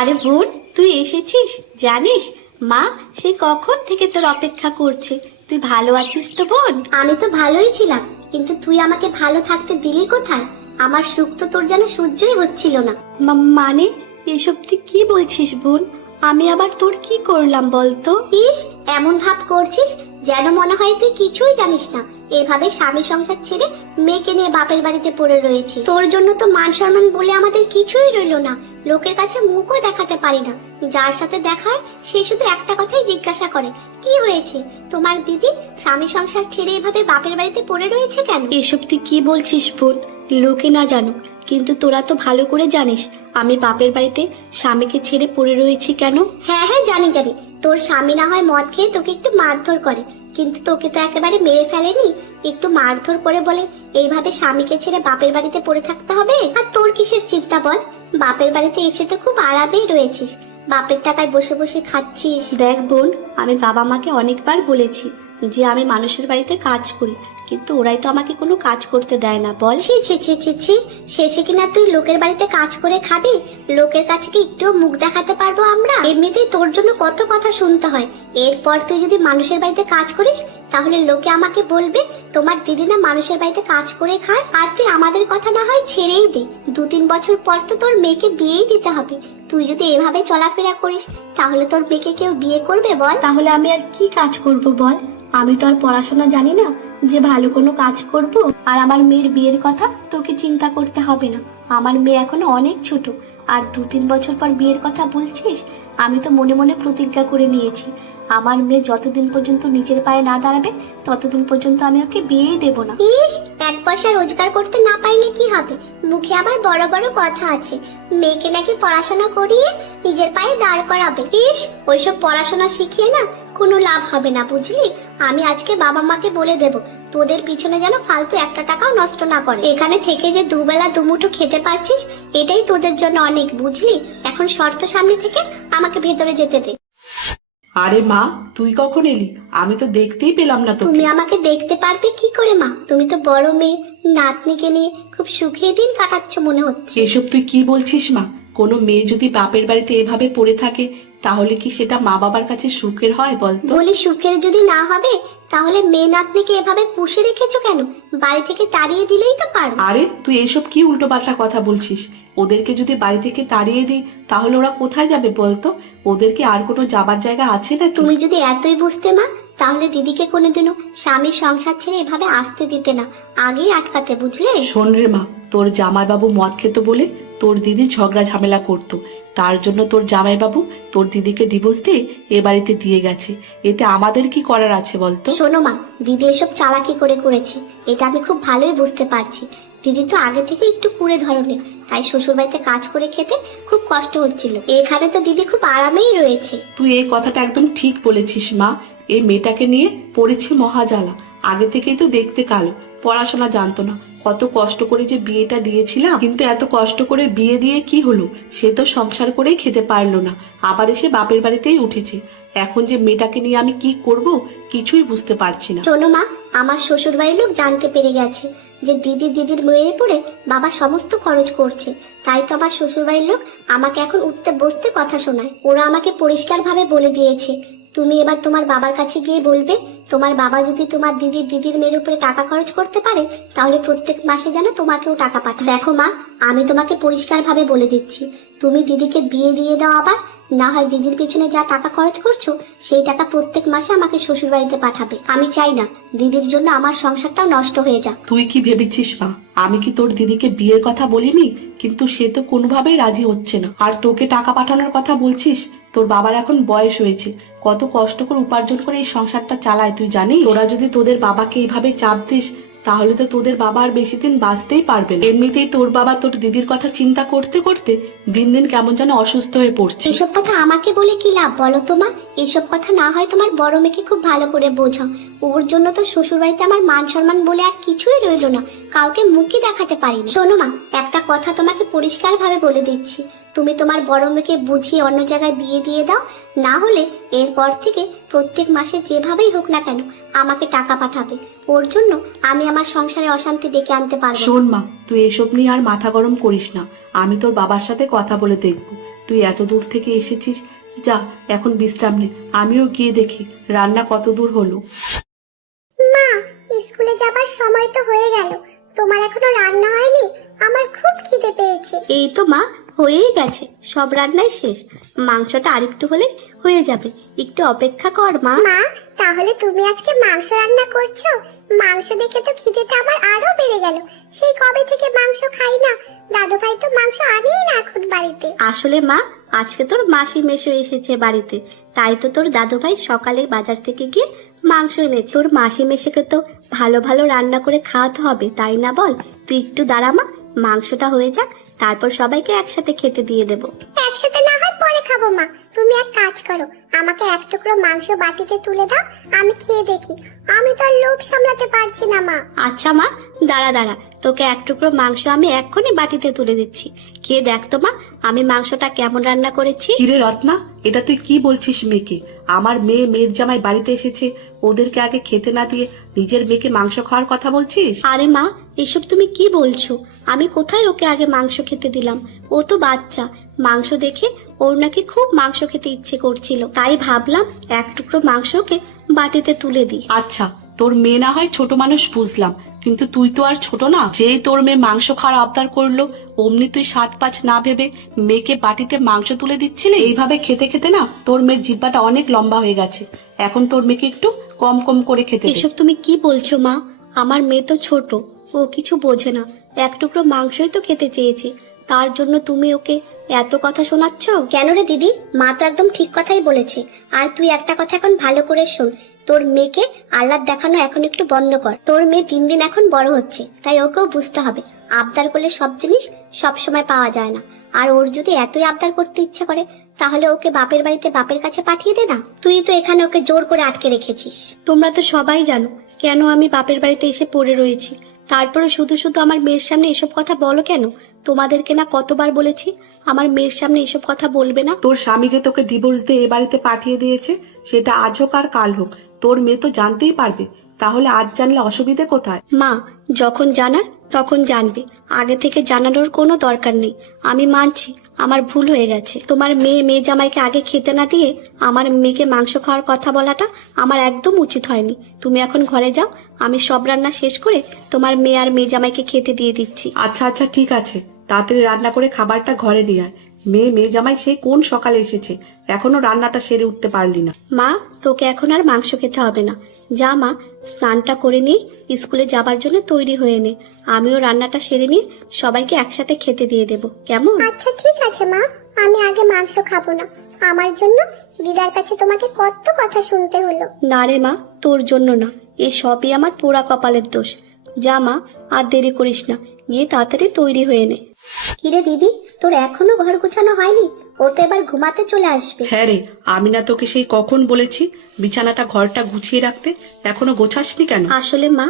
আরে বোন, তুই এসেছিস? জানিস মা সে কখন থেকে তোর অপেক্ষা করছে। তুই ভালো আছিস তো বোন? আমি তো ভালোই ছিলাম, কিন্তু তুই আমাকে ভালো থাকতে দিলি কোথায়? আমার সুখ তো তোর যেন সহ্যই হচ্ছিল না। মানে এসব তুই কি বলছিস বোন? আমি আবার তোর কি করলাম বলতো? ইস, এমন ভাব করছিস যেন মনে হয় তুই কিছুই জানিস না। এভাবে স্বামী সংসার ছেড়ে মেয়েকে নিয়ে বাপের বাড়িতে পড়ে রয়েছি। তোর জন্য তো মান সম্মান বলে আমাদের কিছুই রইলো না। লোকের কাছে মুখও দেখাতে পারি না। যার সাথে দেখা হয় সে শুধু একটা কথাই জিজ্ঞাসা করে, কি হয়েছে তোমার দিদি? স্বামী সংসার ছেড়ে এভাবে বাপের বাড়িতে পড়ে রয়েছে কেন? এসব তুই কি বলছিস বোন? লোকে না জানুক, কিন্তু তোরা তো ভালো করে জানিস আমি বাপের বাড়িতে স্বামীকে ছেড়ে পড়ে রয়েছি কেন। হ্যাঁ হ্যাঁ, জানি জানি। তোর স্বামী না হয় মদ খেয়ে তোকে একটু মারধর করে, কিন্তু তোকে তো একেবারে মেরে ফেলেনি। একটু মারধর করে বলে এইভাবে স্বামীকে ছেড়ে বাপের বাড়িতে পড়ে থাকতে হবে? আর তোর কিসের চিন্তা বল? বাপের বাড়িতে এসে তো খুব আরামেই রয়েছিস, বাপের টাকায় বসে বসে খাচ্ছিস। দেখ বোন, আমি বাবা মাকে অনেকবার বলেছি যে আমি মানুষের বাড়িতে কাজ করি, কিন্তু ওরাই তো আমাকে কোনো কাজ করতে দেয় না বল। ছি ছি ছি ছি ছি, শেষে কিনা তুই লোকের বাড়িতে কাজ করে খাবি? লোকের কাছে কি একটু মুখ দেখাতে পারবো আমরা? এমনিতেই তোর জন্য কত কথা শুনতে হয়। এরপর তুই যদি মানুষের বাড়িতে কাজ করিস, তাহলে লোকে আমাকে বলবে তোমার দিদি না মানুষের বাড়িতে কাজ করে খায়। আর তুই আমাদের কথা না হয় ছেড়েই দে, 2-3 বছর পর তো তোর মেয়েকে বিয়েই দিতে হবে। তুই যদি এভাবে চলাফেরা করিস, তাহলে তোর মেয়েকে কেউ বিয়ে করবে বল? তাহলে আমি আর কি কাজ করব বল? আমি তো আর পড়াশোনা জানি না যে ভালো কোনো কাজ করব। আর আমার মেয়ের বিয়ের কথা তোকে চিন্তা করতে হবে না, আমার মেয়ে এখনো অনেক ছোট। আর 2-3 বছর পর বিয়ের কথা বলছিস? আমি তো মনে মনে প্রতিজ্ঞা করে নিয়েছি, আমার মেয়ে যতদিন পর্যন্ত নিজের পায়ে না দাঁড়াবে ততদিন পর্যন্ত আমি ওকে বিয়েই দেব না। ইস, 1 পয়সা রোজগার করতে না পারলে কি হবে? মুখে আবার বড় বড় কথা আছে, মেয়েকে নাকি পড়াশোনা করিয়ে নিজের পায়ে দাঁড় করাবে। ইস, ওইসব পড়াশোনা শিখিয়ে না কোনো লাভ হবে না, বুঝলি? আমি আজকে বাবা মাকে বলে দেব তোদের পিছনে যেন ফালতু একটা টাকাও নষ্ট না করে। এখানে থেকে যে দুবেলা দুমুঠো খেতে পারছিস, এটাই তোদের জন্য অনেক, বুঝলি? এখন শর্ত সামনে থেকে আমাকে ভেতরে যেতে দে। আরে মা, তুই কখন এলি? আমি তো দেখতেই পেলাম না তোকে। তুমি আমাকে দেখতে পারবে কি করে মা? তুমি তো বড় মেয়ে, নাতনিকে নিয়ে খুব সুখে দিন কাটাচ্ছ মনে হচ্ছে। এসব তুই কি বলছিস মা? কোনো মেয়ে যদি বাপের বাড়িতে এভাবে পড়ে থাকে, তাহলে কি সেটা মা বাবার কাছে সুখের হয় বলতো? বলি সুখের যদি না হবে, তাহলে মেয়ে নাতনিকে এভাবে পুষে রেখেছো কেন? বাড়ি থেকে তাড়িয়ে দিলেই তো পারো। আরে তুই এসব কি উল্টোপাল্টা কথা বলছিস? ওদেরকে যদি বাড়ি থেকে তাড়িয়ে দিই, তাহলে ওরা কোথায় যাবে বলতো? ওদেরকে আর কোনো যাবার জায়গা আছে না? তুমি যদি এতই বুঝতে মা, তাহলে দিদিকে কোনোদিনও স্বামীর সংসার ছেড়ে এভাবে আসতে দিতে না, আগেই আটকাতে, বুঝলে? শোন রে মা, তোর জামাইবাবু মদ খেত বলে তোর দিদি ঝগড়া ঝামেলা করতো, তার জন্য তোর জামাইবাবু তোর দিদিকে ডিভোর্স দিয়ে এ বাড়িতে দিয়ে গেছে। এতে আমাদের কি করার আছে বলতো? শোনো মা, দিদি এসব চালাকি করে করেছে, এটা আমি খুব ভালোই বুঝতে পারছি। দিদি তো আগে থেকে একটু কুড়ে ধরনের, তাই শ্বশুর বাড়িতে কাজ করে খেতে খুব কষ্ট হচ্ছিল। এখানে তো দিদি খুব আরামেই রয়েছে। তুই এই কথাটা একদম ঠিক বলেছিস মা। এই মেয়েটাকে নিয়ে পড়েছি মহাজালা। আগে থেকেই তো দেখতে কালো, পড়াশোনা জানতো না। কত কষ্ট করে যে বিয়েটা দিয়েছিলাম, কিন্তু এত কষ্ট করে বিয়ে দিয়ে কি হলো? সে তো সংসার করেই খেতে পারলো না, আবার এসে বাপের বাড়িতেই উঠেছে। এখন যে মেয়েটাকে নিয়ে আমি কি করব কিছুই বুঝতে পারছি না। শোনো মা, আমার শ্বশুর বাড়ির লোক জানতে পেরে গেছে যে দিদির মেয়ে পড়ে বাবা সমস্ত খরচ করছে, তাই তো আমার শ্বশুর বাড়ির লোক আমাকে এখন উঠতে বসতে কথা শোনায়। ওরা আমাকে পরিষ্কার ভাবে বলে দিয়েছে, তুমি এবার তোমার বাবার কাছে গিয়ে বলবে তোমার বাবা যদি তোমার দিদির মেয়ের উপরে টাকা খরচ করতে পারে, তাহলে প্রত্যেক মাসে যেন তোমাকেও টাকা পাঠায়। দেখো মা, আমি তোমাকে পরিষ্কার ভাবে বলে দিচ্ছি, তুমি দিদিকে বিয়ে দিয়ে দাও, আবার না হয় দিদির পিছনে যা টাকা খরচ করছো সেই টাকা প্রত্যেক মাসে আমাকে শ্বশুর বাড়িতে পাঠাবে। আমি চাই না দিদির জন্য আমার সংসারটাও নষ্ট হয়ে যাক। তুই কি ভেবেছিস মা, আমি কি তোর দিদিকে বিয়ের কথা বলিনি? কিন্তু সে তো কোনোভাবেই রাজি হচ্ছে না। আর তোকে টাকা পাঠানোর কথা বলছিস? তোর বাবার এখন বয়স হয়েছে, কত কষ্ট করে উপার্জন করে এই সংসারটা চালায় তুই জানিস? তোরা যদি তোদের বাবাকে এইভাবে চাপ দিস, তাহলে তো তোদের বাবা আর বেশি দিন বাঁচতেই পারবে না। এমনিতেই তোর বাবা তোর দিদির কথা চিন্তা করতে করতে দিন দিন কেমন যেন অসুস্থ হয়ে পড়ছে। এসব কথা আমাকে বলে কি লাভ বলো তো মা? এসব কথা না হয় তোমার বড় মেয়েকে খুব ভালো করে বোঝাও। ওর জন্য তো শ্বশুর বাড়িতে আমার মান সম্মান বলে আর কিছুই রইলো না, কাউকে মুখই দেখাতে পারি। শোনো মা, একটা কথা তোমাকে পরিষ্কার ভাবে বলে দিচ্ছি, তুমি তোমার বড় মেয়েকে বুঝিয়ে অন্য জায়গায় বিয়ে দিয়ে দাও, না হলে এরপর থেকে প্রত্যেক মাসে যেভাবেই হোক না কেন আমাকে টাকা পাঠাবে। ওর জন্য আমি আমার সংসারে অশান্তি ডেকে আনতে পারবো। শোন মা, তুই এসব নিয়ে আর মাথা গরম করিস না। আমি তোর বাবার সাথে কথা বলে দেখবো। তুই এত দূর থেকে এসেছিস, যা এখন বিশ্রাম নে, আমিও গিয়ে দেখি রান্না কত দূর হলো। মা, স্কুলে যাবার সময় তো হয়ে গেল, তোমার এখনো রান্না হয়নি? আমার খুব খিদে পেয়েছে। এই তো মা, হয়েই গেছে, সব রান্নাই শেষ। মাংসটা আরেকটু হলে হয়ে যাবে, একটু অপেক্ষা কর মা। মা, তাহলে তুমি আজকে মাংস রান্না করছো? মাংস দেখে তো খিদেটা আমার আরো বেড়ে গেল। সেই কবে থেকে মাংস খাই না, দাদু ভাই তো মাংস আনেই না এখন বাড়িতে। আসলে মা, আজকে তোর মাসি মেশো এসেছে বাড়িতে, তাই তো তোর দাদু ভাই সকালে বাজার থেকে গিয়ে মাংস এনেছে। তোর মাসি মেশোকে তো ভালো ভালো রান্না করে খাওয়াতে হবে, তাই না বল? তুই একটু দাঁড়া মা, মাংসটা হয়ে যাক, তারপর সবাইকে একসাথে খেতে দিয়ে দেব। একসাথে না হয় পরে খাবো মা, তুমি এক কাজ করো, আমাকে এক টুকরো মাংস বাটিতে তুলে দাও, আমি খেয়ে দেখি। আমি তো আর লোভ সামলাতে পারছি না মা। আচ্ছা মা, দাঁড়া দাঁড়া, তোকে এক টুকরো মাংস আমি এক্ষুনি বাটিতে তুলে দিচ্ছি, খেয়ে দেখ তো মা আমি মাংসটা কেমন রান্না করেছি। কিরে রত্না, এটা তুই কি বলছিস মেয়েকে? আমার মেয়ে, মেয়ের জামাই বাড়িতে এসেছে, ওদেরকে আগে খেতে না দিয়ে নিজের মেয়েকে মাংস খাওয়ার কথা বলছিস? আরে মা, এসব তুমি কি বলছো? আমি কোথায় ওকে আগে মাংস খেতে দিলাম? ও তো বাচ্চা, মাংস দেখে ওর নাকি খুব মাংস খেতে ইচ্ছে করছিল, তাই ভাবলাম এক টুকরো মাংস ওকে বাটিতে তুলে দিই। আচ্ছা, তোর মেয়ে না হয় ছোট মানুষ বুঝলাম, কিন্তু তুই তো আর ছোট না। যেই তোর মেয়ে মাংস খাওয়ার আবদার করলো, অমনি তুই 7-5 না ভেবে মেয়েকে বাটিতে মাংস তুলে দিচ্ছিলি। এইভাবে খেতে খেতে না তোর মেয়ের জিহ্বাটা অনেক লম্বা হয়ে গেছে। এখন তোর মেয়েকে একটু কম কম করে খেতে দে। এসব তুমি কি বলছো মা? আমার মেয়ে তো ছোট, ও কিছু বোঝে না, এক টুকরো মাংসই তো খেতে চেয়েছে, তার জন্য তুমি ওকে এত কথা শোনাচ্ছ? কেন রে দিদি, মা তো একদম ঠিক কথাই বলেছে। আর তুই একটা কথা এখন ভালো করে শোন, তোর মেয়েকে আহ্লাদ দেখানো এখন একটু বন্ধ কর। তোর মেয়ে দিন দিন এখন বড় হচ্ছে, তাই ওকেও বুঝতে হবে আবদার করলে সব জিনিস সব সময় পাওয়া যায় না। আর ওর যদি এতই আবদার করতে ইচ্ছা করে, তাহলে ওকে বাপের বাড়িতে বাপের কাছে পাঠিয়ে দে না। তুই তো এখানে ওকে জোর করে আটকে রেখেছিস। তোমরা তো সবাই জানো কেন আমি বাপের বাড়িতে এসে পড়ে রয়েছি, তারপরে শুধু শুধু আমার মেয়ের সামনে এসব কথা বলো কেন? তোমাদেরকে না কতবার বলেছি আমার মেয়ের সামনে এসব কথা বলবে না। তোর স্বামী যে তোকে ডিভোর্স দিয়ে এ বাড়িতে পাঠিয়ে দিয়েছে, সেটা আজ হোক আর কাল হোক, তোর মেয়ে তো জানতেই পারবে। তাহলে আজ জানলে অসুবিধে কোথায়? মা, যখন জানার তখন জানবে, আগে থেকে জানানোর কোনো দরকার নেই। আমি মানছি আমার ভুল হয়ে গেছে। তোমার মেয়ে জামাইকে আগে খেতে না দিয়ে আমার মেয়েকে মাংস খাওয়ার কথা বলাটা আমার একদম উচিত হয়নি। তুমি এখন ঘরে যাও, আমি সব রান্না শেষ করে তোমার মেয়ে আর মেয়ে জামাইকে খেতে দিয়ে দিচ্ছি। আচ্ছা আচ্ছা, ঠিক আছে, তাড়াতাড়ি রান্না করে খাবারটা ঘরে নিয়ে আয়। মেয়ে জামাই সেই কোন সকালে এসেছে, এখনো রান্নাটা সেরে উঠতে পারলি না। মা, তোকে এখন আর মাংস খেতে হবে না, যা মা স্নানটা করে নিয়ে স্কুলে যাবার জন্য তৈরি হয়ে নে। আমিও রান্নাটা সেরে নিয়ে সবাইকে একসাথে খেতে দিয়ে দেব, কেমন? আচ্ছা ঠিক আছে মা, আমি আগে মাংস খাবো না। আমার জন্য দিদার কাছে তোমাকে কত কথা শুনতে হলো। না রে মা, তোর জন্য না, এ সবই আমার পোড়া কপালের দোষ। যা মা, আর দেরি করিস না, গিয়ে তাড়াতাড়ি তৈরি হয়ে নে। কিরে দিদি, তোর এখনো ঘর গোছানো হয়নি? ও তো এবার ঘুমাতে চলে আসবে। হ্যাঁ রে, আমি না তোকে সেই কখন বলেছি বিছানাটা ঘরটা গুছিয়ে রাখতে, এখনো গোছাসনি কেন? আসলে মা,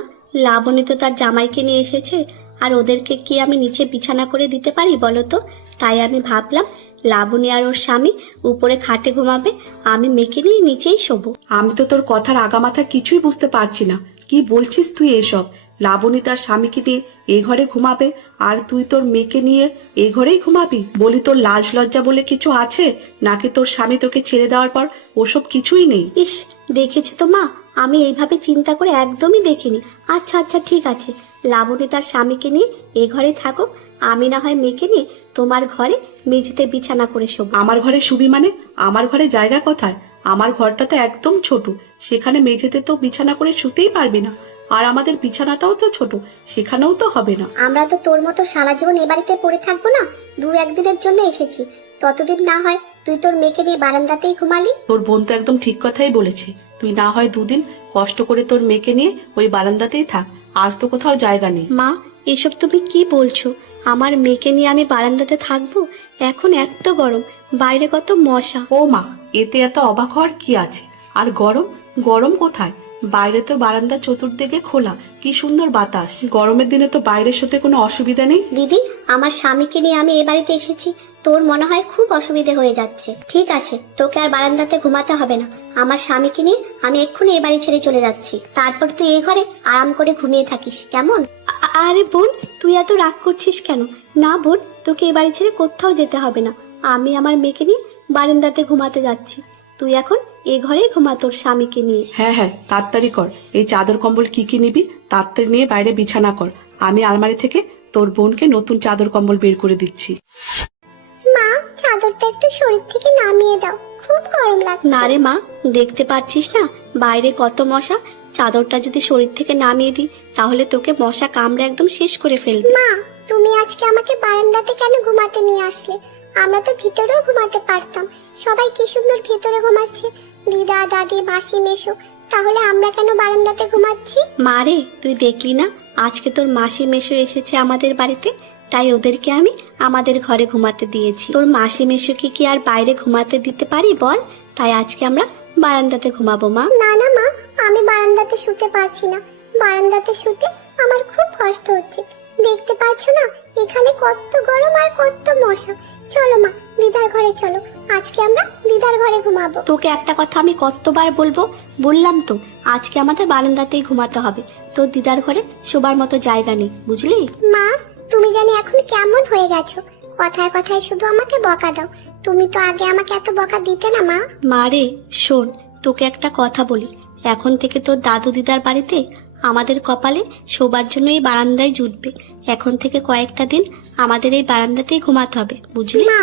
লাবণী তো তার জামাইকে নিয়ে এসেছে, আর ওদেরকে কি আমি নিচে বিছানা করে দিতে পারি বলো তো? তাই আমি ভাবলাম লাবণী আর ওর স্বামী উপরে খাটে ঘুমাবে, আমি মেয়েকে নিয়ে নিচেই শোবো। আমি তো তোর কথার আগামাথা কিছুই বুঝতে পারছি না, কি বলছিস তুই এসব? লাবণী তার স্বামীকে নিয়ে এই ঘরে ঘুমাবে, আর তুই তোর মেয়েকে নিয়ে এই ঘরেই ঘুমাবি? বলি, তোর লাজ লজ্জা বলে কিছু আছে নাকি? তোর স্বামী তোকে ছেড়ে দেওয়ার পর ওসব কিছুই নেই? ইস, দেখেছো তো মা, আমি এইভাবে চিন্তা করে একদমই দেখিনি। আচ্ছা আচ্ছা ঠিক আছে, লাবণী তার স্বামীকে নিয়ে এ ঘরে থাকুক, আমি না হয় মেয়েকে নিয়ে তোমার ঘরে মেঝেতে বিছানা করে শোবো। আমার ঘরে শুবি মানে? আমার ঘরে জায়গা কোথায়? আমার ঘরটা তো একদম ছোট, সেখানে মেঝেতে তো বিছানা করে শুতেই পারবি না। আর আমাদের বিছানাটাও তো ছোট, সেখানেও তো হবে না। আমরা তো তোর মতো সারা জীবন এ বাড়িতে পড়ে থাকবো না, 2-1 দিনের জন্য এসেছি। ততদিন না হয় তুই তোর মেয়েকে নিয়ে বারান্দাতেই ঘুমালি। তোর বোন তো একদম ঠিক কথাই বলেছে, তুই না হয় 2 দিন কষ্ট করে তোর মেয়েকে নিয়ে ওই বারান্দাতেই থাক, আর তো কোথাও জায়গা নেই। মা, এসব তুমি কি বলছো? আমার মেয়েকে নিয়ে আমি বারান্দাতে থাকবো? এখন এত গরম, বাইরে কত মশা। ও মা, এতে এত অবাক হওয়ার কি আছে? আর গরম গরম কোথায়? বাইরে তো বারান্দা চতুর্দিকে খোলা, কি সুন্দর বাতাস। গরমের দিনে তো বাইরে শুতে কোনো অসুবিধা নেই। দিদি, আমার স্বামীকে নিয়ে আমি এ বাড়িতে এসেছি, তোর মনে হয় খুব অসুবিধে হয়ে যাচ্ছে। ঠিক আছে, তোকে আর বারান্দাতে ঘুমাতে হবে না। আমার স্বামীকে নিয়ে আমি এক্ষুনি এ বাড়ি ছেড়ে চলে যাচ্ছি, তারপর তুই এই ঘরে আরাম করে ঘুমিয়ে থাকিস, কেমন? আরে বোন, তুই এত রাগ করছিস কেন? না বোন, তোকে এ বাড়ি ছেড়ে কোথাও যেতে হবে না, আমি আমার মেয়েকে নিয়ে বারান্দাতে ঘুমাতে যাচ্ছি, তুই এখন এ ঘরেই ঘুমা তোর স্বামীকে নিয়ে। হ্যাঁ হ্যাঁ, তাড়াতাড়ি কর। এই চাদর কম্বল কি কি নিবি তাড়াতাড়ি নিয়ে বাইরে বিছানা কর। আমি আলমারি থেকে তোর বোনকে নতুন চাদর কম্বল বের করে দিচ্ছি। মা, চাদরটা একটু শরীর থেকে নামিয়ে দাও, খুব গরম লাগছে। না রে মা, দেখতে পাচ্ছিস না বাইরে কত মশা, চাদরটা যদি শরীর থেকে নামিয়ে দিই তাহলে তোকে মশা কামড়ে একদম শেষ করে ফেলবে। মা, তুমি আজকে আমাকে বারান্দাতে কেন ঘুমাতে নিয়ে আসলে? আমরা তো ভিতরেও ঘুমাতে পারতাম। সবাই কি সুন্দর ভিতরে ঘুমাচ্ছে, দিদা, দাদি, মাসি, মেশো। তাহলে আমরা কেন বারান্দাতে ঘুমাচ্ছি? মা রে, তুই দেখলি না আজকে তোর মাসি মেশো এসেছে আমাদের বাড়িতে, তাই ওদেরকে আমি আমাদের ঘরে ঘুমাতে দিয়েছি। তোর মাসি মেশোকে কি আর বাইরে ঘুমাতে দিতে পারি বল? তাই আজকে আমরা বারান্দাতে ঘুমাবো মা। না না মা, আমি বারান্দাতে শুতে পারছি না। বারান্দাতে শুতে আমার খুব কষ্ট হচ্ছে। দেখতে পারছো না এখানে কত গরম আর কত মশা। চলো মা, দিদার ঘরে চলো, আজকে আমরা দিদার ঘরে ঘুমাবো। তোকে একটা কথা আমি কতবার বলবো, বললাম তো আজকে আমাদের বারান্দাতেই ঘুমাতে হবে। তোর দিদার ঘরে শোবার মতো জায়গা নেই, বুঝলি? মা, তুমি জানি এখন কেমন হয়ে গেছো, কথায় কথায় শুধু আমাকে বকা দাও। তুমি তো আগে আমাকে এত বকা দিতে না মা। মা রে শোন, তোকে একটা কথা বলি, এখন থেকে তোর দাদু দিদার বাড়িতে আমাদের কপালে শোবার জন্য এই বারান্দায় জুটবে। এখন থেকে কয়েকটা দিন আমাদের এই বারান্দাতেই ঘুমাতে হবে, বুঝলি? মা,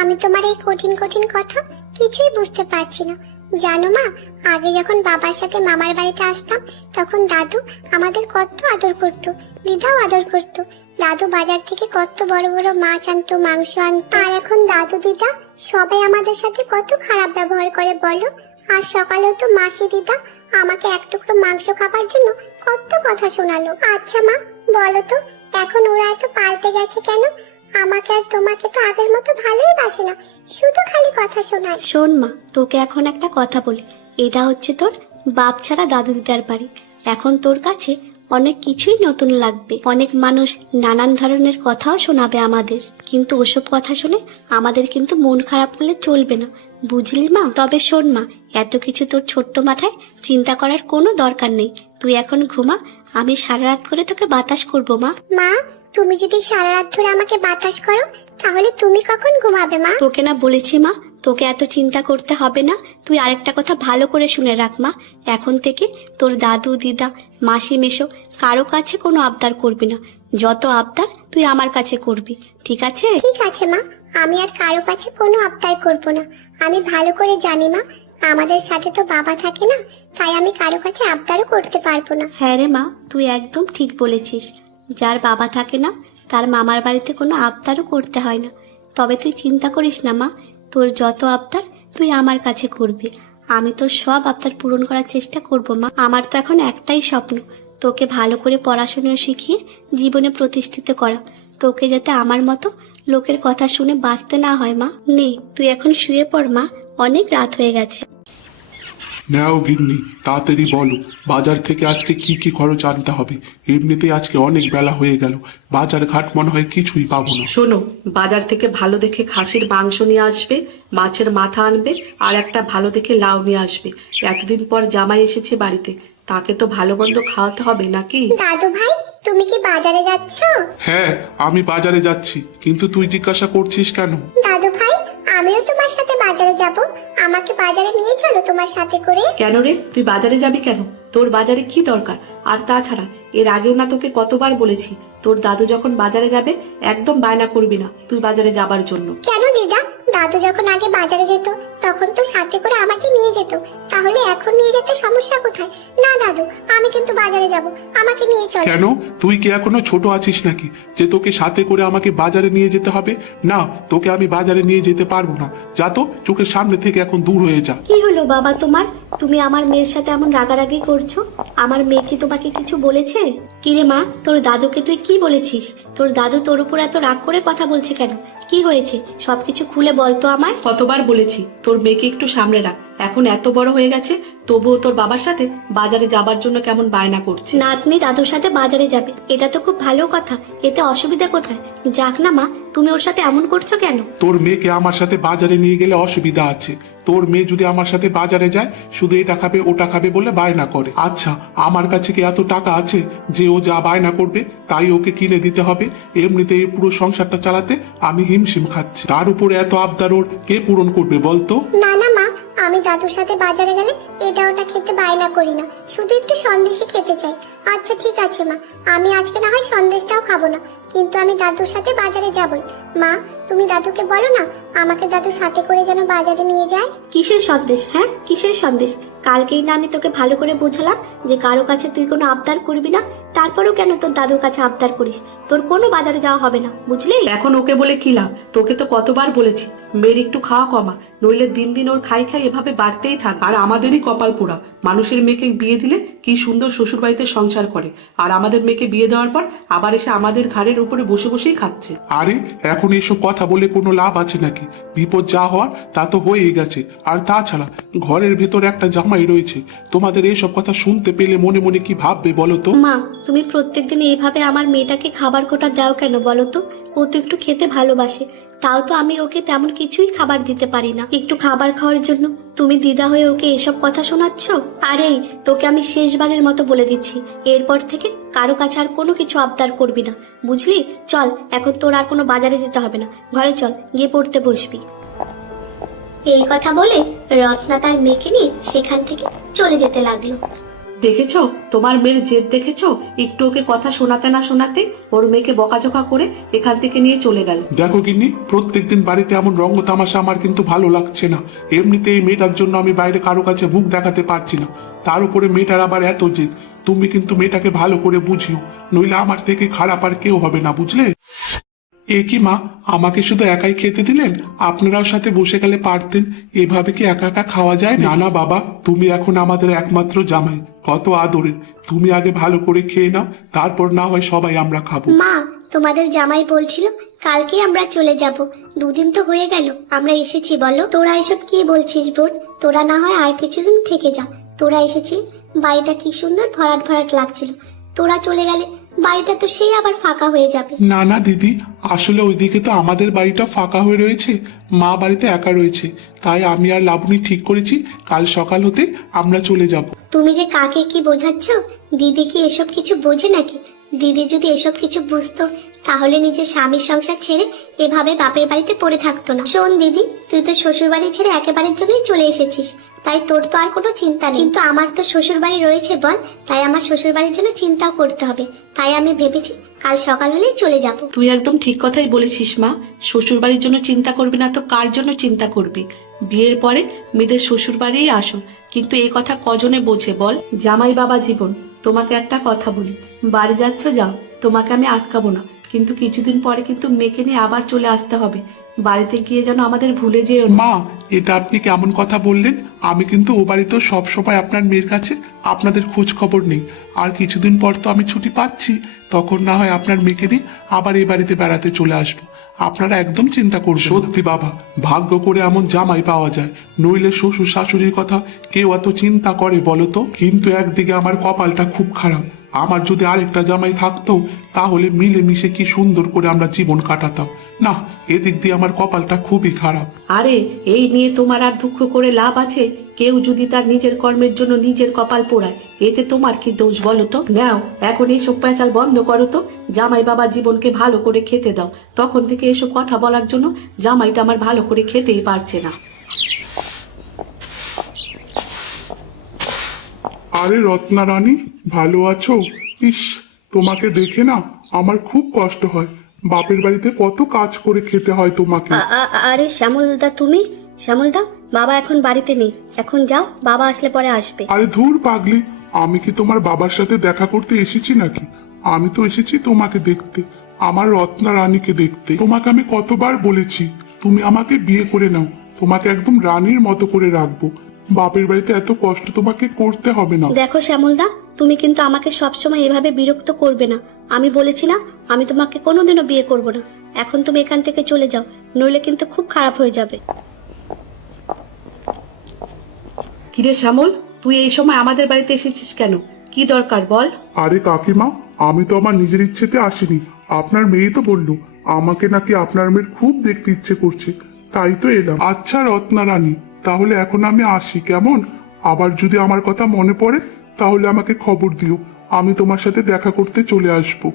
আমি তোমার এই কঠিন কঠিন কথা কিছুই বুঝতে পারছি না। জানো মা, আগে যখন বাবার সাথে মামার বাড়িতে আসতাম তখন দাদু আমাদের কত আদর করতো, দিদাও আদর করতো। দাদু বাজার থেকে কত বড় বড় মাছ আনতো, মাংস আনতো। আর এখন দাদু দিদা সবাই আমাদের সাথে কত খারাপ ব্যবহার করে বলো। আর সকালেও তো মাসি দিদা আমাকে এক টুকরো মাংস খাবার জন্য কত কথা শোনালো। আচ্ছা মা, বলো তো এখন ওরা এত পাল্টে গেছে কেন? আমাকে আর তোমাকে তো আগের মতো ভালোই বাসে না, শুধু খালি কথা শোনায়। শোন মা, তোকে এখন একটা কথা বলি, এটা হচ্ছে তোর বাপ ছাড়া দাদু দিদার বাড়ি। এখন তোর কাছে অনেক কিছুই নতুন লাগবে, অনেক মানুষ নানান ধরনের কথাও শোনাবে আমাদের, কিন্তু ওসব কথা শুনে আমাদের কিন্তু মন খারাপ করলে চলবে না, বুঝলি মা? তবে শোন মা, এত কিছু তোর ছোট্ট মাথায় চিন্তা করার কোনো দরকার নেই। তুই এখন ঘুমা, আমি সারা রাত করে তোকে বাতাস করবো মা। মা, তুমি যদি সারা রাত ধরে আমাকে বাতাস করো তাহলে তুমি কখন ঘুমাবে মা? তোকে না বলেছি মা, তোকে এত চিন্তা করতে হবে না। তুই আরেকটা কথা ভালো করে শুনে রাখ মা, এখন থেকে তোর দাদু দিদা মাসি মেশো কারো কাছে কোনো আবদার করবি না। যত আবদার তুই আমার কাছে করবি, ঠিক আছে? ঠিক আছে মা, আমি আর কারো কাছে কোনো আবদার করব না। আমি ভালো করে জানি মা, আমাদের সাথে তো বাবা থাকে না, তাই আমি কারো কাছে আবদারও করতে পারবো না। হ্যাঁ রে মা, তুই একদম ঠিক বলেছিস। যার বাবা থাকে না তার মামার বাড়িতে কোনো আবদারও করতে হয় না। তবে তুই চিন্তা করিস না মা, তোর যত আবদার তুই আমার কাছে করবি। আমি তোর সব আবদার পূরণ করার চেষ্টা করব মা। আমার তো এখন একটাই স্বপ্ন, তোকে ভালো করে পড়াশোনা শিখিয়ে জীবনে প্রতিষ্ঠিত করা, তোকে যাতে আমার মতো লোকের কথা শুনে বাঁচতে না হয় মা। নে তুই এখন শুয়ে পড় মা, অনেক রাত হয়ে গেছে। নাও গিন্নি, তাড়াতাড়ি বলো বাজার থেকে আজকে কি কি খরচ আনতে হবে। এমনিতেই আজকে অনেক বেলা হয়ে গেল, বাজার ঘাট মনে হয় কিছুই পাবো না। শোনো, বাজার থেকে ভালো দেখে খাসির মাংস নিয়ে আসবে, মাছের মাথা আনবে, আর একটা ভালো দেখে লাউ নিয়ে আসবে। এতদিন পর জামাই এসেছে বাড়িতে, তাকে তো ভালো মন্দ খাওয়াতে হবে নাকি? দাদু ভাই, তুমি কি বাজারে যাচ্ছ? হ্যাঁ, আমি বাজারে যাচ্ছি, কিন্তু তুই জিজ্ঞাসা করছিস কেন? দাদু ভাই, আমিও তোমার সাথে বাজারে যাব, আমাকে বাজারে নিয়ে চলো তোমার সাথে করে। কেন রে, তুই বাজারে যাবি কেন? তোর বাজারে কি দরকার? আর তাছাড়া এর আগেও না তোকে কতবার বলেছি, তোর দাদু যখন বাজারে যাবে একদম বায়না করবি না তুই বাজারে যাবার জন্য। কেন দিদা, দাদু যখন আগে বাজারে যেত তখন তো সাথে করে আমাকে নিয়ে যেত, তাহলে এখন নিয়ে যেতে সমস্যা কোথায়? না দাদু, আমি কিন্তু বাজারে যাব, আমাকে নিয়ে চলো। কেন, তুই কি এখনো ছোট আছিস নাকি যে তোকে সাথে করে আমাকে বাজারে নিয়ে যেতে হবে? না, তোকে আমি বাজারে নিয়ে যেতে পারবো না। যা তো, চোখের সামনে থেকে এখন দূর হয়ে যা। কি হলো বাবা তোমার? তুমি আমার মেয়ের সাথে এমন রাগারাগি করছো? আমার মেয়ে কি তোমাকে কিছু বলেছে? কিরে মা, তোর দাদুকে তুই কি বলেছিস? তোর দাদু তোর উপর এত রাগ করে কথা বলছে কেন? কি হয়েছে সবকিছু খুলে বলতো আমায়। কতবার বলেছি তোর মেয়েকে একটু সামনে রাখ, এখন এত বড় হয়ে গেছে তবুও তোর বাবার সাথে বাজারে যাবার জন্য কেমন বায়না করছে। নাতনি দাদুর সাথে বাজারে যাবে, এটা তো খুব ভালো কথা, এতে অসুবিধা কোথায়? যাক না মা, তুমি ওর সাথে এমন করছো কেন? তোর মেয়েকে আমার সাথে বাজারে নিয়ে গেলে অসুবিধা আছে, তোর মেয়ে যদি আমার সাথে বাজারে যায় শুধু এটা খাবে ওটা খাবে বলে বায়না করে। আচ্ছা, আমার কাছে কি এত টাকা আছে যে ও যা বায়না করবে তাই ওকে কিনে দিতে হবে? এমনিতে এই পুরো সংসারটা চালাতে আমি হিমশিম খাচ্ছি, তার উপরে এত আবদার ওর কে পূরণ করবে বলতো? না না মা, আমি দাদুর সাথে বাজারে গেলে এটা ওটা খেতে বায়না করি না, শুধু একটু সন্দেশই খেতে চাই। আচ্ছা ঠিক আছে মা, আমি আজকে না হয় সন্দেশটাও খাবো না, কিন্তু আমি দাদুর সাথে বাজারে যাবই। মা, তুমি দাদুকে বলো না আমাকে দাদুর সাথে করে যেন বাজারে নিয়ে যায়। কিসের সন্দেশ? হ্যাঁ, কিসের সন্দেশ? কালকেই না আমি তোকে ভালো করে বোঝালাম যে কারো কাছে তুই কোনো আবদার করবি না, তারপরেও কেন তোর দাদুর কাছে আবদার করিস? তোর কোনো বাজারে যাওয়া হবে না, বুঝলি? এখন ওকে বলে কি লাভ? তোকে তো কতবার বলেছি মেয়ের একটু খাওয়া কমা, নইলে দিন দিন ওর খাই খাই এভাবে বাড়তেই থাক। আর আমাদেরই কপাল পোড়া, মানুষের মেয়েকে বিয়ে দিলে কি সুন্দর শ্বশুর বাড়িতে সংসার করে, আর আমাদের মেয়েকে বিয়ে দেওয়ার পর আবার এসে আমাদের ঘাড়ের উপরে বসে বসেই খাচ্ছে। আরে এখন এসব কথা বলে কোনো লাভ আছে নাকি? বিপদ যা হওয়ার তা তো হয়েই গেছে। আর তাছাড়া ঘরের ভেতরে একটা জামাই রয়েছে, তোমাদের এইসব কথা শুনতে পেলে মনে মনে কি ভাববে বলো তো? মা, তুমি প্রত্যেকদিন এইভাবে আমার মেয়েটাকে খাবার কোটা দাও কেন বলো তো? ও তো একটু খেতে ভালোবাসে, তাও তো আমি ওকে তেমন কিছুই খাবার দিতে পারি না। একটু খাবার খাওয়ার জন্য তুমি দিদা হয়ে ওকে এসব কথা শোনাচ্ছ? আরে তোকে আমি শেষবারের মতো বলে দিচ্ছি, এরপর থেকে কারো কাছে আর কোনো কিছু আবদার করবি না, বুঝলি? চল, এখন তোর আর কোনো বাজারে যেতে হবে না, ঘরে চল, গিয়ে পড়তে বসবি। এই কথা বলে রত্না তার মেয়েকে নিয়ে সেখান থেকে চলে যেতে লাগলো। দেখেছো তোমার মেয়ের জেদ? দেখেছো একটু ওকে কথা শোনাতে না শোনাতে ওর মেয়েকে বকাঝকা করে এখান থেকে নিয়ে চলে গেল। দেখো গিন্নি, প্রত্যেকদিন বাড়িতে এমন রঙ্গ তামাশা আমার কিন্তু ভালো লাগছে না। এমনিতে এই মেয়েটার জন্য আমি বাইরে কারো কাছে মুখ দেখাতে পারছি না, তার উপরে মেয়েটার আবার এত জেদ। তুমি কিন্তু মেয়েটাকে ভালো করে বুঝিও, নইলে আমার থেকে খারাপ আর কেউ হবে না, বুঝলে? এ কি মা, আমাকে শুধু একাই খেতে দিলেন? আপনারাও সাথে বসে গেলে পারতেন। এভাবে কি একা একা খাওয়া যায়? না না বাবা, তুমি এখন আমাদের একমাত্র জামাই, কত আদরের। তুমি আগে ভালো করে খেয়ে নাও, তারপর না হয় সবাই আমরা খাবো। মা, তোমাদের জামাই বলছিল কালকেই আমরা চলে যাব, দুদিন তো হয়ে গেল আমরা এসেছি। বলো তোরা এসব কি বলছিস বোন? তোরা না হয় আর কিছুদিন থেকে যা। তোরা এসেছিস, বাড়িটা কি সুন্দর ভরাট ভরাট লাগছিল, তোরা চলে গেলে বাড়িটা তো সেই আবার ফাঁকা হয়ে যাবে। না না দিদি, আসলে ওইদিকে তো আমাদের বাড়িটা ফাঁকা হয়ে রয়েছে, মা বাড়িতে একা রয়েছে, তাই আমি আর লাবণী ঠিক করেছি কাল সকাল হতে আমরা চলে যাব। তুমি যে কাকে কি বোঝাচ্ছ? দিদি কি এসব কিছু বোঝে নাকি? দিদি যদি এসব কিছু বুঝতো তাহলে নিজের স্বামীর সংসার ছেড়ে এভাবে বাপের বাড়িতে পড়ে থাকতো না। শোন দিদি, তুই তো শ্বশুর বাড়ি ছেড়ে একেবারের জন্যই চলে এসেছিস, তাই তোর তো আর কোনো চিন্তা নেই। কিন্তু আমার তো শ্বশুর বাড়ি রয়েছে বল, তাই আমার শ্বশুর বাড়ির জন্য চিন্তাও করতে হবে। তাই আমি ভেবেছি কাল সকাল হলেই চলে যাব। তুই একদম ঠিক কথাই বলেছিস মা, শ্বশুর বাড়ির জন্য চিন্তা করবি না তো কার জন্য চিন্তা করবি? বিয়ের পরে মেয়েদের শ্বশুর বাড়িই আসো, কিন্তু এই কথা কজনে বোঝে বল? জামাই বাবা জীবন, তোমাকে একটা কথা বলি, বাড়ি যাচ্ছ যাও, তোমাকে আমি আটকাবো না, কিন্তু কিছুদিন পরে কিন্তু মেয়েকে নিয়ে আবার চলে আসতে হবে। বাড়িতে গিয়ে যেন আমাদের ভুলে যেও না। মা, এটা আপনি কেমন কথা বললেন? আমি কিন্তু ও বাড়িতেও সবসময় আপনার মেয়ের কাছে আপনাদের খোঁজ খবর নেই। আর কিছুদিন পর তো আমি ছুটি পাচ্ছি, তখন না হয় আপনার মেয়েকে নিয়ে আবার এই বাড়িতে বেড়াতে চলে আসবো। আপনারা একদম চিন্তা করবেন। সত্যি বাবা, ভাগ্য করে এমন জামাই পাওয়া যায়, নইলে শ্বশুর শাশুড়ির কথা কেউ এত চিন্তা করে বলো তো? কিন্তু একদিকে আমার কপালটা খুব খারাপ, আমার যদি আরেকটা জামাই থাকতো তাহলে মিলেমিশে কি সুন্দর করে আমরা জীবন কাটাতাম। না, এদিক দিয়ে আমার কপালটা খুবই খারাপ। আরে এই নিয়ে তোমার আর দুঃখ করে লাভ আছে? কেউ যদি তার নিজের কর্মের জন্য নিজের কপাল পোড়ায়, এতে তোমার কি দোষ বলো তো? নাও এখন এইসব প্যাচাল বন্ধ করো তো, জামাই বাবা জীবনকে ভালো করে খেতে দাও। তখন থেকে এসব কথা বলার জন্য জামাইটা আমার ভালো করে খেতেই পারছে না। আরে রত্না রানী, ভালো আছো? ইস, তোমাকে দেখে না আমার খুব কষ্ট হয়। বাপের বাড়িতে কত কাজ করে খেতে হয় তোমাকে। আরে শ্যামলদা, তুমি? শ্যামলদা, বাবা এখন বাড়িতে নেই, এখন যাও, বাবা আসলে পরে আসবে। আরে ধুর পাগলি, আমি কি তোমার বাবার সাথে দেখা করতে এসেছি নাকি? আমি তো এসেছি তোমাকে দেখতে, আমার রত্না রানীকে দেখতে। তোমাকে আমি কতবার বলেছি তুমি আমাকে বিয়ে করে নাও, তোমাকে একদম রানীর মতো করে রাখবো। বাপের বাড়িতে এত কষ্ট তোমাকে করতে হবে না। দেখো শ্যামলদা, তুমি কিন্তু আমাকে সবসময় এভাবে বিরক্ত করবে না। আমি বলেছি না, আমি তোমাকে কোনোদিনও বিয়ে করব না। এখন তুমি এখান থেকে চলে যাও, নইলে কিন্তু খুব খারাপ হয়ে যাবে। কিরে শ্যামল, তুই এই সময় আমাদের বাড়িতে এসেছিস কেন? কি দরকার বল? আরে কাকিমা, আমি তো আমার নিজের ইচ্ছেতে আসিনি, আপনার মেয়ে তো বললো আমাকে নাকি আপনার মেয়ের খুব দেখতে ইচ্ছে করছে, তাই তো এলাম। আচ্ছা রত্না রানী, তাহলে এখন আমি আসি, কেমন? আবার যদি আমার কথা মনে পড়ে তাহলে আমাকে খবর দিও, আমি তোমার সাথে দেখা করতে চলে আসবো।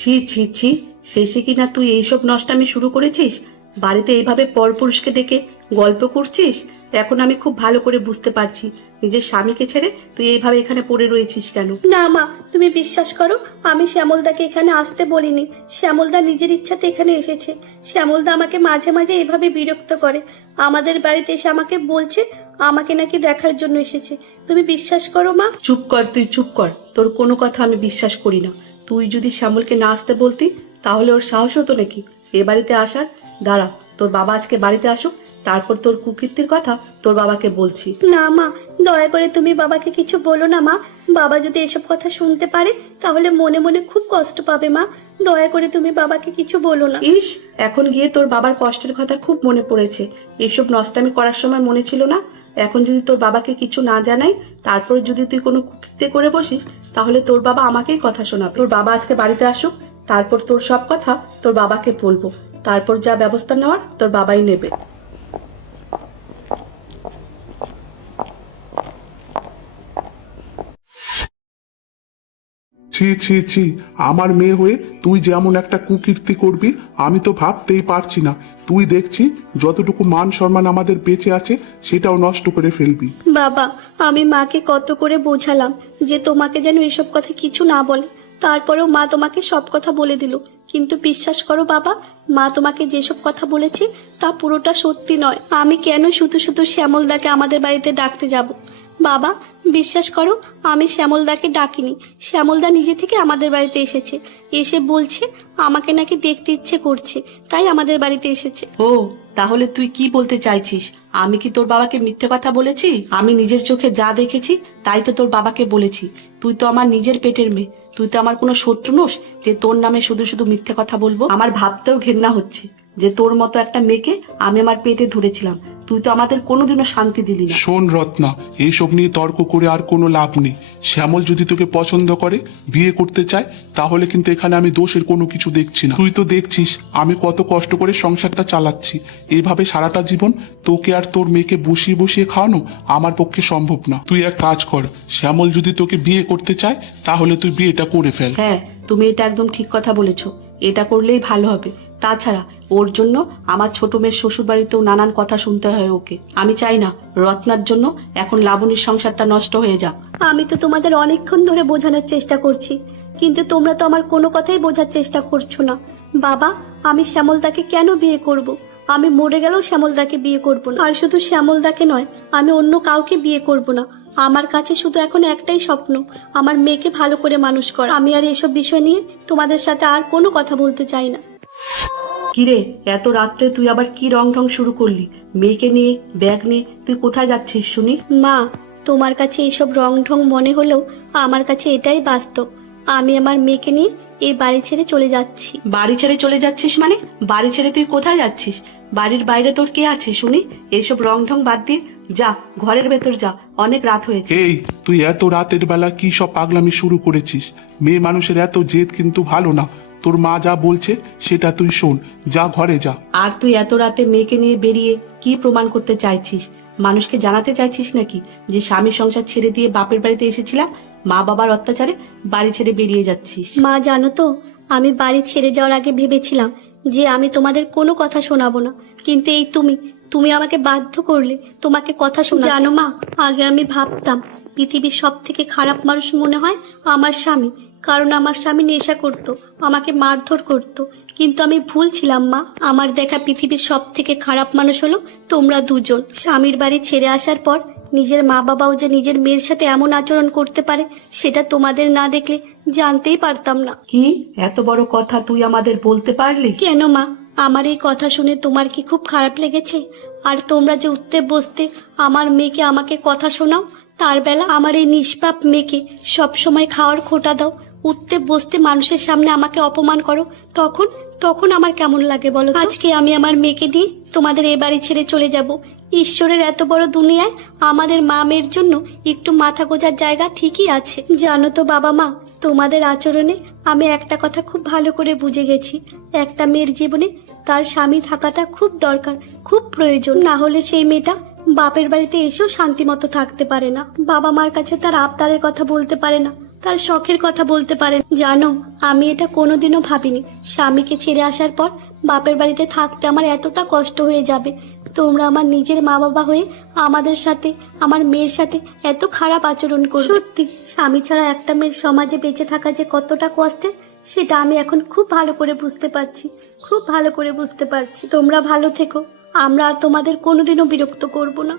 ছি ছি ছি, শেষে কিনা তুই এইসব নষ্টামি শুরু করেছিস? বাড়িতে এইভাবে পরপুরুষকে ডেকে গল্প করছিস? এখন আমি খুব ভালো করে বুঝতে পারছি নিজের স্বামীকে ছেড়ে তুই এইভাবে এখানে পড়ে রয়েছিস কেন। না মা, তুমি বিশ্বাস করো, আমি শ্যামলদাকে এখানে আসতে বলিনি। শ্যামলদা নিজের ইচ্ছাতে এখানে এসেছে। শ্যামলদা আমাকে মাঝে মাঝে এভাবে বিরক্ত করে। আমাদের বাড়িতে এসে আমাকে বলছে আমাকে নাকি দেখার জন্য এসেছে। তুমি বিশ্বাস করো মা। চুপ কর, তুই চুপ কর, তোর কোনো কথা আমি বিশ্বাস করি না। তুই যদি শ্যামলকে না আসতে বলতি তাহলে ওর সাহস হতো নাকি এ বাড়িতে আসার? দাঁড়া, তোর বাবা আজকে বাড়িতে আসুক, তারপর তোর কুকীর্তির কথা তোর বাবাকে বলছি। না মা, দয়া করে তুমি বাবাকে কিছু বলো না মা। বাবা যদি এসব কথা শুনতে পারে তাহলে মনে মনে খুব কষ্ট পাবে মা। দয়া করে তুমি বাবাকে কিছু বলো না। ইস, এখন গিয়ে তোর বাবার কষ্টের কথা খুব মনে পড়েছে। এসব নষ্টামি করার সময় মনে ছিল না? এখন যদি তোর বাবাকে কিছু না জানাই, তারপর যদি তুই কোনো কুকীর্তি করে বসিস, তাহলে তোর বাবা আমাকেই কথা শোনাবে। তোর বাবা আজকে বাড়িতে আসুক, তারপর তোর সব কথা তোর বাবাকে বলবো। তারপর যা ব্যবস্থা নেওয়ার তোর বাবাই নেবে। ছি ছি ছি, আমার মেয়ে হয়ে তুই যেমন একটা কুকীর্তি করবি আমি তো ভাবতেই পারছি না। তুই দেখছি যতটুকু মান সম্মান আমাদের বেঁচে আছে সেটাও নষ্ট করে ফেলবি। বাবা, আমি মাকে কত করে বোঝালাম যে তোমাকে যেন এসব কথা কিছু না বলে। তারপরেও মা তোমাকে সব কথা বলে দিল। কিন্তু বিশ্বাস করো বাবা, মা তোমাকে যেসব কথা বলেছে তা পুরোটা সত্যি নয়। আমি কেন শুধু শুধু শ্যামলদাকে আমাদের বাড়িতে ডাকতে যাব? বাবা, বিশ্বাস করো, আমি শ্যামলদাকে ডাকিনি। শ্যামলদা নিজে থেকে আমাদের বাড়িতে এসেছে। এসে বলছে আমাকে নাকি দেখতে ইচ্ছে করছে, তাই আমাদের বাড়িতে এসেছে। ও, তাহলে তুই কি বলতে চাইছিস? আমি কি তোর বাবাকে মিথ্যে কথা বলেছি? আমি নিজের চোখে যা দেখেছি তাই তো তোর বাবাকে বলেছি। তুই তো আমার নিজের পেটের মেয়ে, তুই তো আমার কোনো শত্রু নোস যে তোর নামে শুধু শুধু মিথ্যে কথা বলবো। আমার ভাবতেও ঘেন্না হচ্ছে যে তোর মতো একটা মেয়েকে আমি আমার পেটে ধরেছিলাম। তুই তো আমাদের কোনোদিনও শান্তি দিলি না। শোন রত্না, এইসব নিয়ে তর্ক করে আর কোনো লাভ নেই। শ্যামল যদি তোকে পছন্দ করে, বিয়ে করতে চায়, তাহলে কিন্তু এখানে আমি দোষের কোনো কিছু দেখছি না। তুই তো দেখছিস আমি কত কষ্ট করে সংসারটা চালাচ্ছি। এইভাবে সারাটা জীবন তোকে আর তোর মেয়েকে বসিয়ে বসিয়ে খাওয়ানো আমার পক্ষে সম্ভব না। তুই এক কাজ কর, শ্যামল যদি তোকে বিয়ে করতে চায় তাহলে তুই বিয়েটা করে ফেল। হ্যাঁ, তুমি এটা একদম ঠিক কথা বলেছো। এটা করলেই ভালো হবে। তাছাড়া ওর জন্য আমার ছোট মেয়ের শ্বশুর বাড়িতেও নানান কথা শুনতে হয় ওকে। আমি চাই না রত্নার জন্য এখন লাবণীর সংসারটা নষ্ট হয়ে যাক। আমি তো তোমাদের অনেকক্ষণ ধরে বোঝানোর চেষ্টা করছি, কিন্তু তোমরা তো আমার কোনো কথাই বোঝার চেষ্টা করছো না। বাবা, আমি শ্যামলদাকে কেন বিয়ে করব? আমি মরে গেলেও শ্যামলদাকে বিয়ে করব না। আর শুধু শ্যামলদাকে নয়, আমি অন্য কাউকে বিয়ে করব না। আমার কাছে শুধু এখন একটাই স্বপ্ন, আমার মেয়েকে ভালো করে মানুষ করা। আমি আর এসব বিষয় নিয়ে তোমাদের সাথে আর কোনো কথা বলতে চাই না। কিরে, এত রাত্রে তুই আবার কি রং ঢং শুরু করলি? মেয়েকে নিয়ে ব্যাগ নিয়ে তুই কোথায় যাচ্ছিস শুনি? মা, তোমার কাছে এসব রং ঢং মনে হলেও আমার কাছে এটাই বাস্তব। আমি আমার মেয়েকে নিয়ে এই বাড়ি ছেড়ে চলে যাচ্ছি। বাড়ি ছেড়ে চলে যাচ্ছিস মানে? বাড়ি ছেড়ে তুই কোথায় যাচ্ছিস? বাড়ির বাইরে তোর কে আছে শুনি? এইসব রং ঢং বাদ দিয়ে যা, ঘরের ভেতর যা, অনেক রাত হয়েছে। এই, তুই এত রাতের বেলা কি সব পাগলামি শুরু করেছিস? মেয়ে মানুষের এত জেদ কিন্তু ভালো না। তোর মা যা বলছে সেটা তুই শোন, যা ঘরে যা। আর তুই এত রাতে মেয়েকে নিয়ে বেরিয়ে কি প্রমাণ করতে চাইছিস? মানুষকে জানাতে চাইছিস নাকি যে স্বামীর সংসার ছেড়ে দিয়ে বাপের বাড়িতে এসেছিলাম, মা বাবার অত্যাচারে বাড়ি ছেড়ে বেরিয়ে যাচ্ছিস? মা, জানো তো, আমি বাড়ি ছেড়ে যাওয়ার আগে ভেবেছিলাম যে আমি তোমাদের কোনো কথা শোনাবো না, কিন্তু এই তুমি আমাকে বাধ্য করলে তোমাকে কথা শোনা। জানো মা, আগে আমি ভাবতাম পৃথিবীর সব থেকে খারাপ মানুষ মনে হয় আমার স্বামী, কারণ আমার স্বামী নেশা করতো, আমাকে মারধর করতো। কিন্তু আমি ভুল ছিলাম মা। আমার দেখা পৃথিবীর সব থেকে খারাপ মানুষ হলো তোমরা দুজন। স্বামীর বাড়ি ছেড়ে আসার পর নিজের মা বাবাও যে নিজের মেয়ের সাথে এমন আচরণ করতে পারে সেটা তোমাদের না দেখলে জানতেই পারতাম না। কি এত বড় কথা তুই আমাদের বলতে পারলি? কেন মা, আমার এই কথা শুনে তোমার কি খুব খারাপ লেগেছে? আর তোমরা যে উঠতে বসতে আমার মেয়েকে আমাকে কথা শোনাও, তার বেলা আমার এই নিষ্পাপ মেয়েকে সব সময় খাওয়ার খোটা দাও, উঠতে বসতে মানুষের সামনে আমাকে অপমান করো, তখন আমার কেমন লাগে বলো? আজকে আমি আমার মেয়েকে দিয়ে তোমাদের এই বাড়ি ছেড়ে চলে যাব। ঈশ্বরের এত বড় দুনিয়ায় আমাদের মা মেয়ের জন্য একটু মাথা গোজার জায়গা ঠিকই আছে। জানো তো বাবা মা, তোমাদের আচরণে আমি একটা কথা খুব ভালো করে বুঝে গেছি, একটা মেয়ের জীবনে তার স্বামী থাকাটা খুব দরকার, খুব প্রয়োজন। না হলে সেই মেয়েটা বাপের বাড়িতে এসেও শান্তি মতো থাকতে পারে না, বাবা মার কাছে তার আবদারের কথা বলতে পারে না, তার শখের কথা বলতে পারে না। জানো, আমি এটা কোনোদিনও ভাবিনি স্বামীকে ছেড়ে আসার পর বাপের বাড়িতে থাকতে আমার এতটা কষ্ট হয়ে যাবে। তোমরা আমার নিজের মা বাবা হয়ে আমাদের সাথে, আমার মেয়ের সাথে এত খারাপ আচরণ করো। সত্যি, স্বামী ছাড়া একটা মেয়ের সমাজে বেঁচে থাকা যে কতটা কষ্টের সেটা আমি এখন খুব ভালো করে বুঝতে পারছি, খুব ভালো করে বুঝতে পারছি। তোমরা ভালো থেকো, আমরা আর তোমাদের কোনোদিনও বিরক্ত করব না।